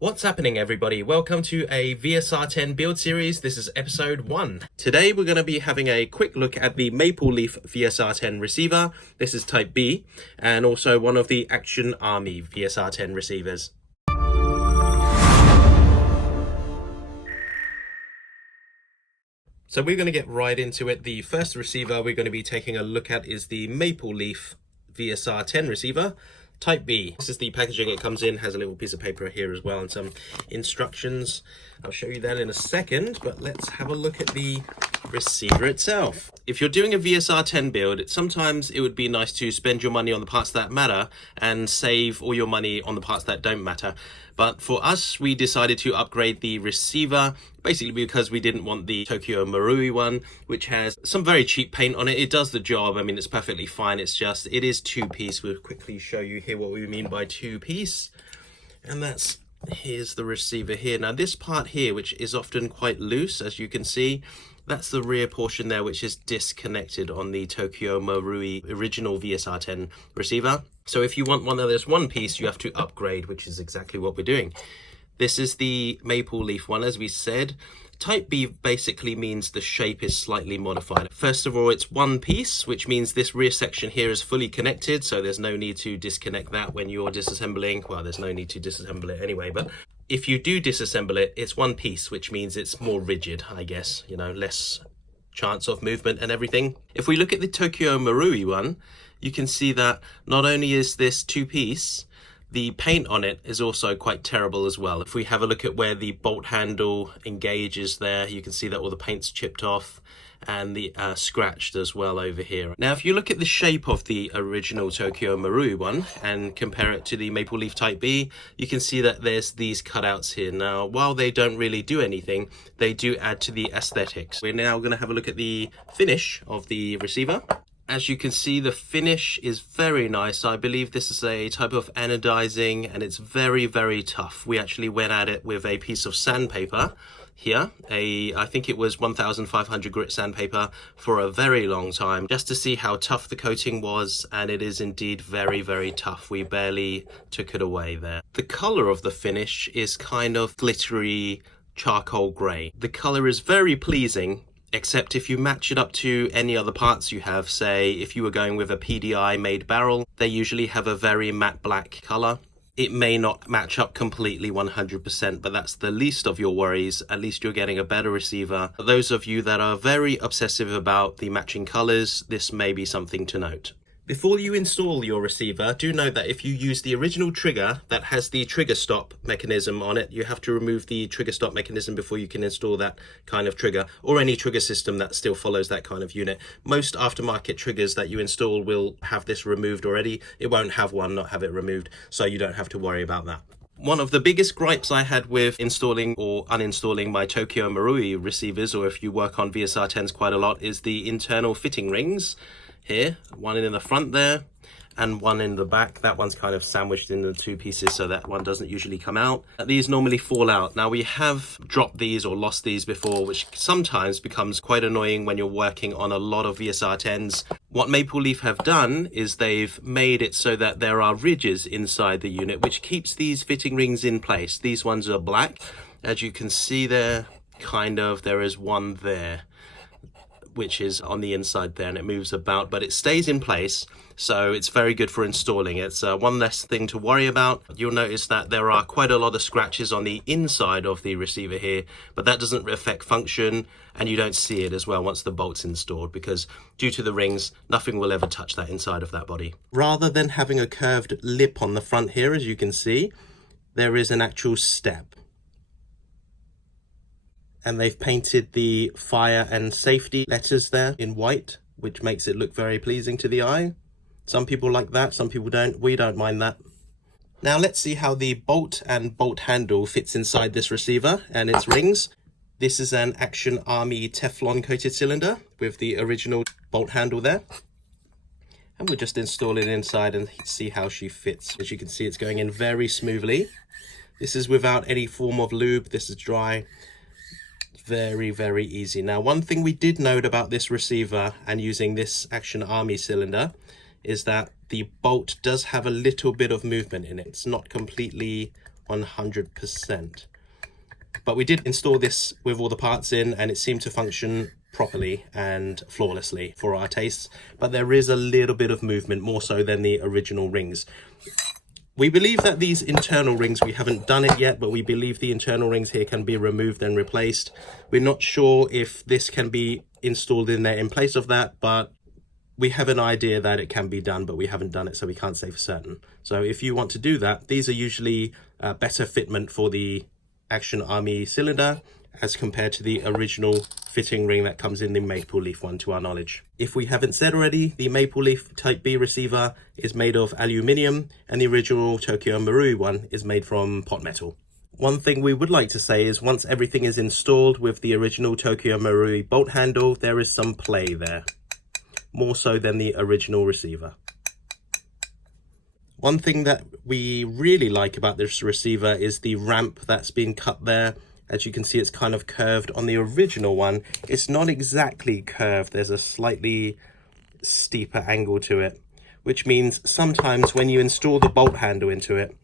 What's happening, everybody? Welcome to a VSR-10 build series. This is episode 1. Today we're going to be having a quick look at the Maple Leaf VSR-10 receiver. This is type B, and also one of the Action Army VSR-10 receivers. So we're going to get right into it. The first receiver we're going to be taking a look at is the Maple Leaf VSR-10 receiver. Type B. This is the packaging it comes in, has a little piece of paper here as well and some instructions. I'll show you that in a second, but let's have a look at the receiver itself. If you're doing a VSR-10 build, sometimes it would be nice to spend your money on the parts that matter and save all your money on the parts that don't matter. But for us, we decided to upgrade the receiver basically because we didn't want the Tokyo Marui one, which has some very cheap paint on it. It does the job. I mean, it's perfectly fine. It's just, it is two-piece. We'll quickly show you here what we mean by two-piece. And that's, here's the receiver here. Now this part here, which is often quite loose, as you can see, that's the rear portion there, which is disconnected on the Tokyo Marui original VSR-10 receiver. So if you want one of this one piece, you have to upgrade, which is exactly what we're doing. This is the Maple Leaf one, as we said. Type B basically means the shape is slightly modified. First of all, it's one piece, which means this rear section here is fully connected, so there's no need to disconnect that when you're disassembling. Well, there's no need to disassemble it anyway, but if you do disassemble it, it's one piece, which means it's more rigid, I guess, you know, less chance of movement and everything. If we look at the Tokyo Marui one, you can see that not only is this two-piece, the paint on it is also quite terrible as well. If we have a look at where the bolt handle engages there, you can see that all the paint's chipped off and the scratched as well over here. Now, if you look at the shape of the original Tokyo Marui one and compare it to the Maple Leaf Type B, you can see that there's these cutouts here. Now, while they don't really do anything, they do add to the aesthetics. We're now going to have a look at the finish of the receiver. As you can see, the finish is very nice. I believe this is a type of anodizing, and it's very, very tough. We actually went at it with a piece of sandpaper here, I think it was 1500 grit sandpaper, for a very long time, just to see how tough the coating was, and it is indeed very, very tough. We barely took it away there. The color of the finish is kind of glittery charcoal gray. The color is very pleasing, except if you match it up to any other parts you have. Say if you were going with a PDI made barrel, they usually have a very matte black color. It may not match up completely 100%, but that's the least of your worries. At least you're getting a better receiver. For those of you that are very obsessive about the matching colors, this may be something to note. Before you install your receiver, do note that if you use the original trigger that has the trigger stop mechanism on it, you have to remove the trigger stop mechanism before you can install that kind of trigger, or any trigger system that still follows that kind of unit. Most aftermarket triggers that you install will have this removed already. It won't have one not have it removed, so you don't have to worry about that. One of the biggest gripes I had with installing or uninstalling my Tokyo Marui receivers, or if you work on VSR-10s quite a lot, is the internal fitting rings. Here, one in the front there and one in the back. That one's kind of sandwiched into two pieces, so that one doesn't usually come out. These normally fall out. Now, we have dropped these or lost these before, which sometimes becomes quite annoying when you're working on a lot of VSR-10s. What Maple Leaf have done is they've made it so that there are ridges inside the unit, which keeps these fitting rings in place. These ones are black. As you can see there, there is one there, which is on the inside there, and it moves about, but it stays in place, so it's very good for installing. It's one less thing to worry about. You'll notice that there are quite a lot of scratches on the inside of the receiver here, but that doesn't affect function, and you don't see it as well once the bolt's installed, because due to the rings, nothing will ever touch that inside of that body. Rather than having a curved lip on the front here, as you can see, there is an actual step. And they've painted the fire and safety letters there in white, which makes it look very pleasing to the eye. Some people like that, some people don't. We don't mind that. Now let's see how the bolt and bolt handle fits inside this receiver and its rings. This is an Action Army Teflon coated cylinder with the original bolt handle there. And we'll just install it inside and see how she fits. As you can see, it's going in very smoothly. This is without any form of lube. This is dry. Very, very easy. Now, one thing we did note about this receiver and using this Action Army cylinder is that the bolt does have a little bit of movement in it. It's not completely 100%. But we did install this with all the parts in, and it seemed to function properly and flawlessly for our tastes. But there is a little bit of movement, more so than the original rings. We believe that these internal rings, we haven't done it yet, but we believe the internal rings here can be removed and replaced. We're not sure if this can be installed in there in place of that, but we have an idea that it can be done, but we haven't done it, so we can't say for certain. So if you want to do that, these are usually better fitment for the Action Army cylinder as compared to the original fitting ring that comes in the maple leaf one, to our knowledge. If we haven't said already, the maple leaf Type B receiver is made of aluminium, and the original Tokyo Marui one is made from pot metal. One thing we would like to say is once everything is installed with the original Tokyo Marui bolt handle, there is some play there, more so than the original receiver. One thing that we really like about this receiver is the ramp that's been cut there. As you can see, it's kind of curved. On the original one, it's not exactly curved. There's a slightly steeper angle to it, which means sometimes when you install the bolt handle into it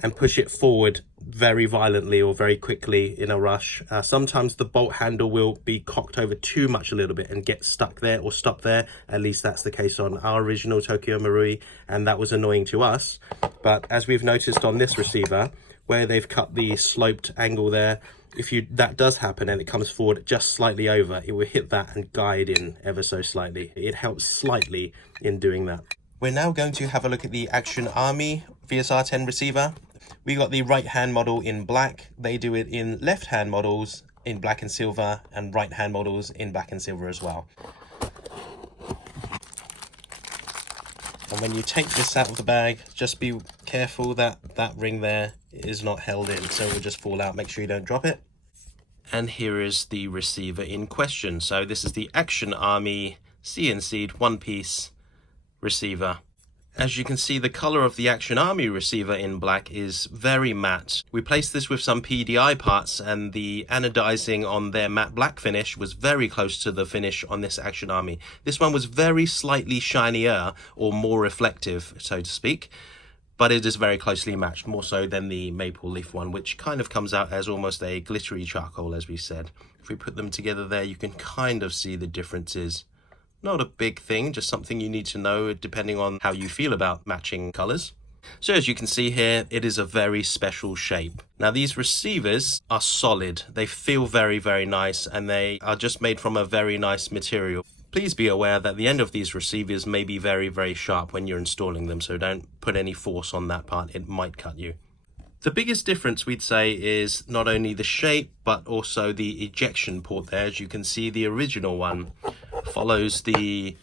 and push it forward very violently or very quickly in a rush, sometimes the bolt handle will be cocked over too much a little bit and get stuck there or stop there. At least that's the case on our original Tokyo Marui, and that was annoying to us. But as we've noticed on this receiver, where they've cut the sloped angle there, if that does happen and it comes forward just slightly over, it will hit that and guide in ever so slightly. It helps slightly in doing that. We're now going to have a look at the Action Army VSR-10 receiver. We got the right hand model in black. They do it in left hand models in black and silver, and right hand models in black and silver as well. And when you take this out of the bag, just be careful that that ring there is not held in, so it will just fall out. Make sure you don't drop it. And here is the receiver in question. So this is the Action Army CNC'd one-piece receiver. As you can see, the color of the Action Army receiver in black is very matte. We placed this with some PDI parts, and the anodizing on their matte black finish was very close to the finish on this Action Army. This one was very slightly shinier, or more reflective, so to speak, but it is very closely matched, more so than the maple leaf one, which kind of comes out as almost a glittery charcoal, as we said. If we put them together there, you can kind of see the differences. Not a big thing, just something you need to know depending on how you feel about matching colors. So as you can see here, it is a very special shape. Now these receivers are solid. They feel very, very nice, and they are just made from a very nice material. Please be aware that the end of these receivers may be very, very sharp when you're installing them, so don't put any force on that part. It might cut you. The biggest difference we'd say is not only the shape, but also the ejection port there. As you can see, the original one follows the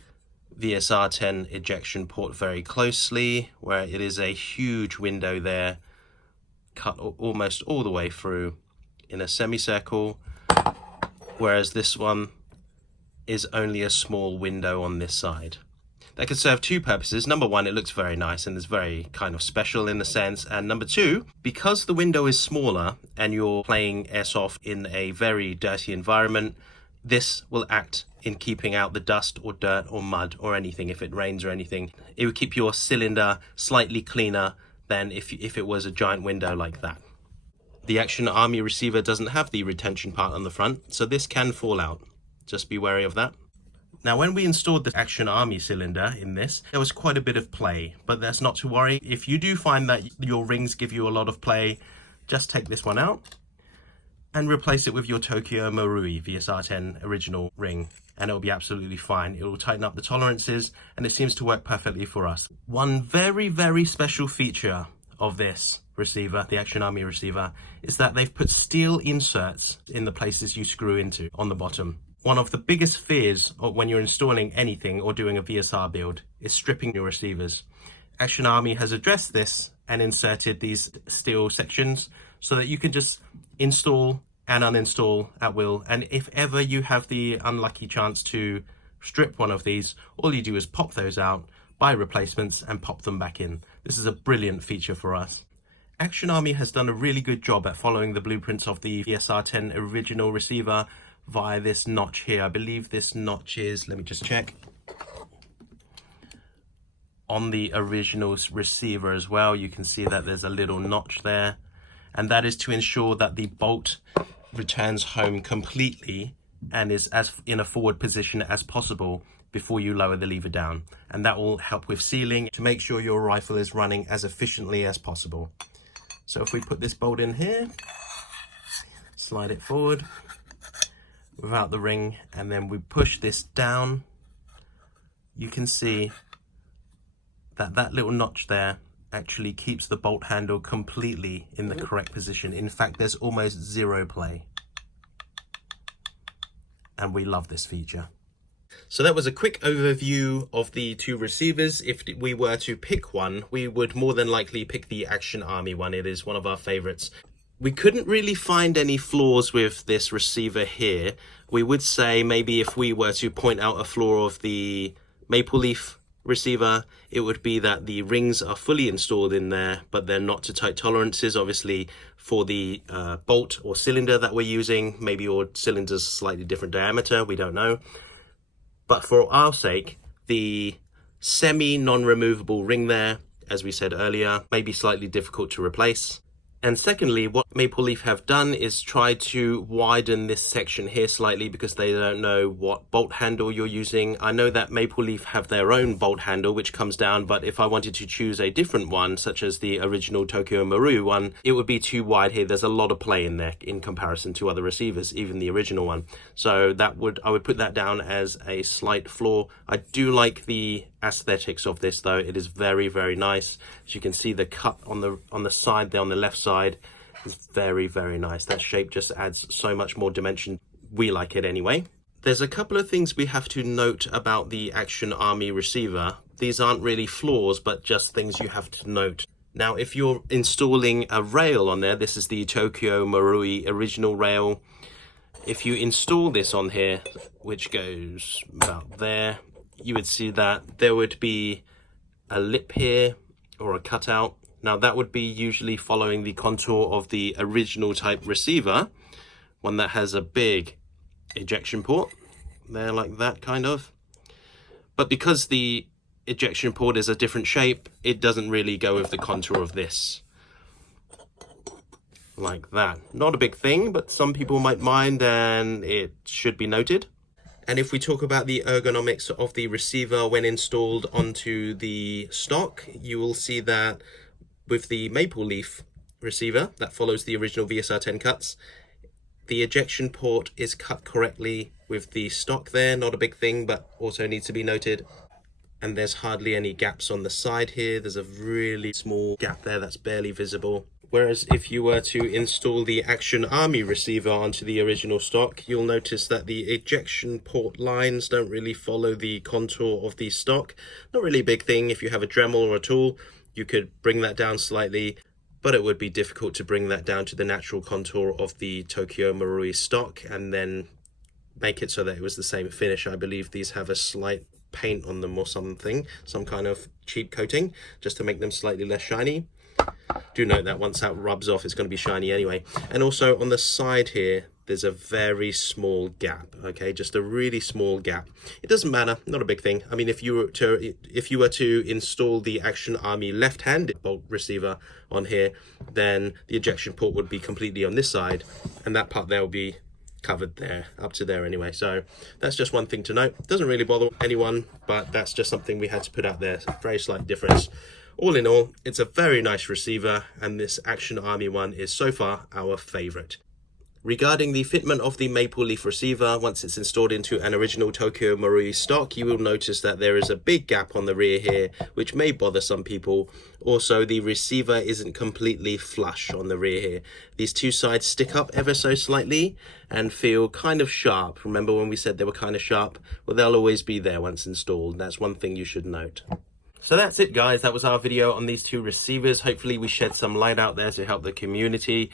VSR-10 ejection port very closely, where it is a huge window there, cut almost all the way through in a semicircle, whereas this one is only a small window on this side. That could serve two purposes. Number one, it looks very nice and is very kind of special in a sense. And number two, because the window is smaller and you're playing airsoft in a very dirty environment, this will act in keeping out the dust or dirt or mud or anything. If it rains or anything, it would keep your cylinder slightly cleaner than if it was a giant window like that. The Action Army receiver doesn't have the retention part on the front, so this can fall out. Just be wary of that. Now, when we installed the Action Army cylinder in this, there was quite a bit of play, but that's not to worry. If you do find that your rings give you a lot of play, just take this one out and replace it with your Tokyo Marui VSR-10 original ring, and it'll be absolutely fine. It will tighten up the tolerances, and it seems to work perfectly for us. One very, very special feature of this receiver, the Action Army receiver, is that they've put steel inserts in the places you screw into on the bottom. One of the biggest fears when you're installing anything or doing a VSR build is stripping your receivers. Action Army has addressed this and inserted these steel sections so that you can just install and uninstall at will. And if ever you have the unlucky chance to strip one of these, all you do is pop those out, buy replacements, and pop them back in. This is a brilliant feature for us. Action Army has done a really good job at following the blueprints of the VSR-10 original receiver via this notch here. I believe this notch is, let me just check, on the original receiver as well. You can see that there's a little notch there. and that is to ensure that the bolt returns home completely and is as in a forward position as possible before you lower the lever down. And that will help with sealing to make sure your rifle is running as efficiently as possible. So if we put this bolt in here, slide it forward without the ring, and then we push this down, you can see that that little notch there actually keeps the bolt handle completely in the correct position. In fact, there's almost zero play. And we love this feature. So that was a quick overview of the two receivers. If we were to pick one, we would more than likely pick the Action Army one. It is one of our favorites. We couldn't really find any flaws with this receiver here. We would say maybe if we were to point out a flaw of the Maple Leaf receiver, it would be that the rings are fully installed in there, but they're not to tight tolerances. Obviously, for the bolt or cylinder that we're using, maybe your cylinder's slightly different diameter, we don't know. But for our sake, the semi-non-removable ring there, as we said earlier, may be slightly difficult to replace. And secondly, what Maple Leaf have done is try to widen this section here slightly because they don't know what bolt handle you're using. I know that Maple Leaf have their own bolt handle which comes down, but if I wanted to choose a different one, such as the original Tokyo Marui one, it would be too wide here. There's a lot of play in there in comparison to other receivers, even the original one. So I would put that down as a slight flaw. I do like the aesthetics of this though. It is very, very nice. As you can see, the cut on the side there, on the left side, is very, very nice. That shape just adds so much more dimension. We like it anyway. There's a couple of things we have to note about the Action Army receiver. These aren't really flaws, but just things you have to note. Now, if you're installing a rail on there, this is the Tokyo Marui original rail. If you install this on here, which goes about there, you would see that there would be a lip here or a cutout. Now that would be usually following the contour of the original type receiver, one that has a big ejection port there like that kind of. But because the ejection port is a different shape, it doesn't really go with the contour of this. Like that. Not a big thing, but some people might mind, and it should be noted. And if we talk about the ergonomics of the receiver when installed onto the stock, you will see that with the Maple Leaf receiver that follows the original VSR-10 cuts, the ejection port is cut correctly with the stock there. Not a big thing, but also needs to be noted. And there's hardly any gaps on the side here. There's a really small gap there that's barely visible. Whereas if you were to install the Action Army receiver onto the original stock, you'll notice that the ejection port lines don't really follow the contour of the stock. Not really a big thing. If you have a Dremel or a tool, you could bring that down slightly, but it would be difficult to bring that down to the natural contour of the Tokyo Marui stock and then make it so that it was the same finish. I believe these have a slight paint on them or something, some kind of cheap coating, just to make them slightly less shiny. Do note that once that rubs off, it's going to be shiny anyway. And also on the side here, there's a very small gap, okay, just a really small gap. It doesn't matter, not a big thing. I mean, if you were to install the Action Army left-handed bolt receiver on here, then the ejection port would be completely on this side, and that part there will be covered there, up to there anyway. So that's just one thing to note. Doesn't really bother anyone, but that's just something we had to put out there. Very slight difference. All in all, it's a very nice receiver, and this Action Army one is so far our favorite. Regarding the fitment of the Maple Leaf receiver, once it's installed into an original Tokyo Marui stock, you will notice that there is a big gap on the rear here, which may bother some people. Also, the receiver isn't completely flush on the rear here. These two sides stick up ever so slightly and feel kind of sharp. Remember when we said they were kind of sharp? Well, they'll always be there once installed. That's one thing you should note. So that's it, guys. That was our video on these two receivers. Hopefully we shed some light out there to help the community.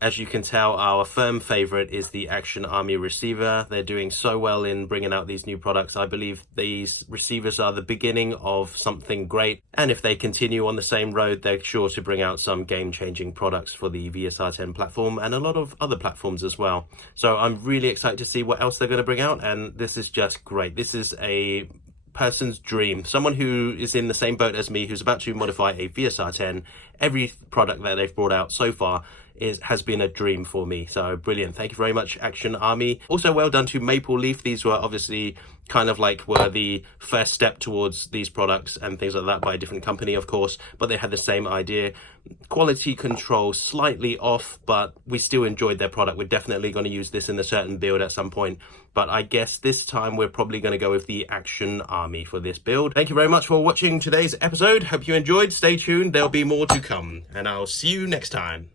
As you can tell, our firm favorite is the Action Army receiver. They're doing so well in bringing out these new products. I believe these receivers are the beginning of something great. And if they continue on the same road, they're sure to bring out some game-changing products for the VSR-10 platform and a lot of other platforms as well. So I'm really excited to see what else they're going to bring out. And this is just great. This is a person's dream. Someone who is in the same boat as me, who's about to modify a VSR-10. Every product that they've brought out so far has been a dream for me. So brilliant. Thank you very much, Action Army. Also well done to Maple Leaf. These were obviously kind of like were the first step towards these products and things like that, by a different company, of course, but they had the same idea. Quality control slightly off, but we still enjoyed their product. We're definitely going to use this in a certain build at some point, but I guess this time we're probably going to go with the Action Army for this build. Thank you very much for watching today's episode. Hope you enjoyed. Stay tuned, there'll be more to come, and I'll see you next time.